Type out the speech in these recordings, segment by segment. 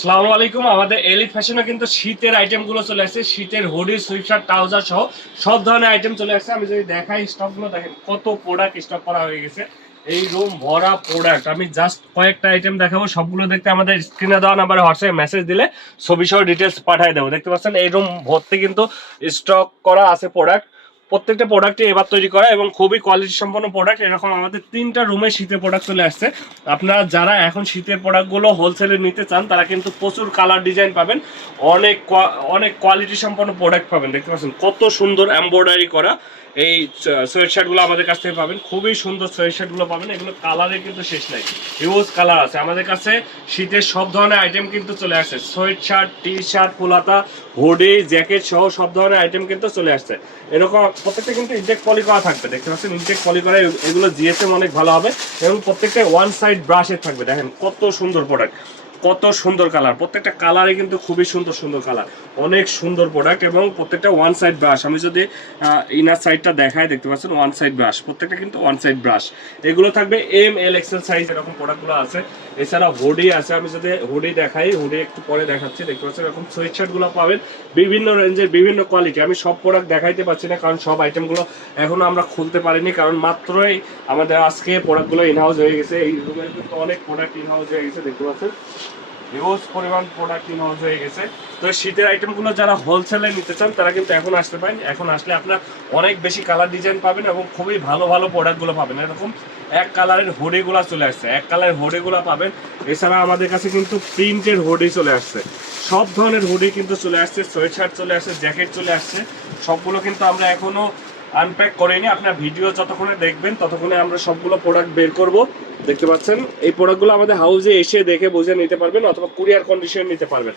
সালামু আলাইকুম। আমাদের এলিট ফ্যাশনে কিন্তু শীতের আইটেমগুলো চলে আসছে। শীতের হুডি সুইপশার্ট ট্রাউজার সহ সব ধরনের আইটেম চলে আসছে। আমি যদি দেখাই স্টকগুলো দেখেন কত প্রোডাক্ট স্টক করা হয়ে গেছে। এই রুম ভরা প্রোডাক্ট আমি জাস্ট কয়েকটা আইটেম দেখাবো। সবগুলো দেখতে আমাদের স্ক্রিনে দেওয়া নাম্বারে হোয়াটসঅ্যাপে মেসেজ দিলে ছবি সহ ডিটেলস পাঠিয়ে দেবো। দেখতে পাচ্ছেন, এই রুম ভর্তি কিন্তু স্টক করা আছে প্রোডাক্ট প্রত্যেকটা প্রোডাক্টই এবার তৈরি করা এবং খুবই কোয়ালিটি সম্পন্ন প্রোডাক্ট এরকম আমাদের তিনটা রুমে শীতের প্রোডাক্ট চলে আসছে। আপনারা যারা এখন শীতের প্রোডাক্টগুলো হোলসেলে নিতে চান, তারা কিন্তু প্রচুর কালার ডিজাইন পাবেন, অনেক অনেক কোয়ালিটি সম্পন্ন প্রোডাক্ট পাবেন, দেখতে পাচ্ছেন? কত সুন্দর এমব্রয়ডারি করা এই সোয়েট শার্টগুলো আমাদের কাছ থেকে পাবেন, খুবই সুন্দর সোয়েট শার্টগুলো পাবেন, এগুলো কালারে কিন্তু শেষ নাই হিউজ কালার আছে। আমাদের কাছে শীতের সব ধরনের আইটেম কিন্তু চলে আসছে সোয়েট শার্ট টি শার্ট পোলাতা হুডি জ্যাকেট সহ সব ধরনের আইটেম কিন্তু চলে আসছে। এরকম প্রত্যেকটা কিন্তু ইনটেক পলি করা থাকবে। দেখতে পাচ্ছেন ইনটেক পলি করা, এগুলো জিএসএম অনেক ভালো হবে এবং প্রত্যেকটা ওয়ান সাইড ব্রাশের থাকবে। দেখেন কত সুন্দর প্রোডাক্ট কত সুন্দর কালার। প্রত্যেকটা কালারে কিন্তু খুবই সুন্দর সুন্দর কালার। অনেক সুন্দর প্রোডাক্ট এবং প্রত্যেকটা ওয়ান সাইড ব্রাশ আমি যদি ইনার সাইডটা দেখাই, দেখতে পাচ্ছেন ওয়ান সাইড ব্রাশ প্রত্যেকটা কিন্তু ওয়ান সাইড ব্রাশ এগুলো থাকবে এম এল এক্সেল সাইজ এরকম প্রোডাক্টগুলো আছে। এছাড়া হুডি আছে। আমি যদি হুডি দেখাই হুডি একটু পরে দেখাচ্ছি, দেখতে পাচ্ছেন, এরকম সোয়েট পাবেন। বিভিন্ন রেঞ্জের বিভিন্ন কোয়ালিটি আমি সব প্রোডাক্ট দেখাইতে পারছি না, কারণ সব আইটেমগুলো এখনও আমরা খুলতে পারিনি, কারণ মাত্রই আমাদের আজকে প্রোডাক্টগুলো ইনহাউস হয়ে গেছে। এই রুমের কিন্তু অনেক প্রোডাক্ট ইনহাউস হয়ে গেছে, দেখতে পাচ্ছেন। হিউজ পরিমাণ প্রোডাক্ট ইনহাউস হয়ে গেছে। তো শীতের আইটেমগুলো যারা হোলসেলে নিতে চান, তারা কিন্তু এখন আসতে পারেন। এখন আসলে আপনার অনেক বেশি কালার ডিজাইন পাবেন এবং খুবই ভালো ভালো প্রোডাক্টগুলো পাবেন। এরকম এক কালারের হোডিগুলো চলে আসছে। এক কালারের হোডিগুলো পাবেন। এছাড়া আমাদের কাছে কিন্তু প্রিন্টের হোডি চলে আসছে। সব ধরনের হুডি কিন্তু চলে আসছে। সোয়েট শার্ট চলে আসছে, জ্যাকেট চলে আসছে। সবগুলো কিন্তু আমরা এখনও আনপ্যাক করিনি। আপনার ভিডিও যতক্ষণে দেখবেন, ততক্ষণে আমরা সবগুলো প্রোডাক্ট বের করব। দেখতে পাচ্ছেন? এই প্রোডাক্টগুলো আমাদের হাউসে এসে দেখে বুঝে নিতে পারবেন অথবা কুরিয়ার কন্ডিশন নিতে পারবেন।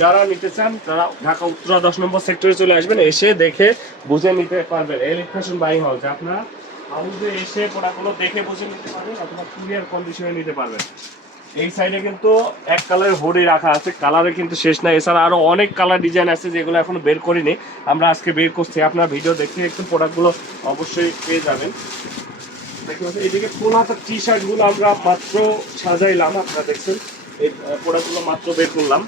যারা নিতে চান, তারা ঢাকা উত্তরা দশ নম্বর সেক্টরে চলে আসবেন, এসে দেখে বুঝে নিতে পারবেন। এলিট ফ্যাশন বাইং হাউস আপনারা হাউসে এসে প্রোডাক্টগুলো দেখে বুঝে নিতে পারবেন অথবা কুরিয়ার কন্ডিশনে নিতে পারবেন। এই সাইডে কিন্তু এক কালারের হোডি রাখা আছে কালারে কিন্তু শেষ নাই। এছাড়া আরও অনেক কালার ডিজাইন আছে যেগুলো এখনও বের করিনি। আমরা আজকে বের করছি। আপনার ভিডিও দেখে একটু প্রোডাক্টগুলো অবশ্যই পেয়ে যাবেন। দেখতে এদিকে কোলাতা টি টি শার্টগুলো আমরা মাত্র সাজাইলাম, আপনারা দেখছেন। এই প্রোডাক্টগুলো মাত্র বের করলাম।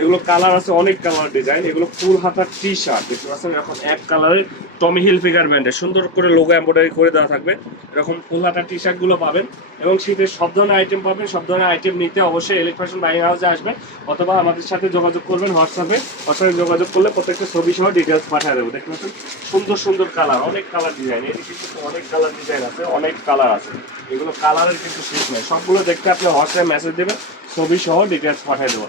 এগুলো কালার আছে, অনেক কালার ডিজাইন। এগুলো ফুল হাতার টি শার্ট দেখতে পাচ্ছেন? এখন এক কালারের টমি হিল ফিগার ব্র্যান্ডের সুন্দর করে লোগো এম্ব্রয়ডারি করে দেওয়া থাকবে। এরকম ফুল হাতার টি শার্টগুলো পাবেন। এবং শীতের সব ধরনের আইটেম পাবেন। সব ধরনের আইটেম নিতে অবশ্যই ইলেক ফ্যাশন বাইং হাউসে আসবেন অথবা আমাদের সাথে যোগাযোগ করবেন হোয়াটসঅ্যাপে হোয়াটসঅ্যাপে যোগাযোগ করলে প্রত্যেকটা ছবি সহ ডিটেলস পাঠিয়ে দেবো। দেখতে পাচ্ছেন? সুন্দর সুন্দর কালার, অনেক কালার ডিজাইন। এদিকে কিন্তু অনেক কালার ডিজাইন আছে, অনেক কালার আছে। এগুলো কালারের কিন্তু শেষ নেই। সবগুলো দেখতে আপনি হোয়াটসঅ্যাপে মেসেজ দেবেন ছবি সহ ডিটেলস পাঠিয়ে দেবো।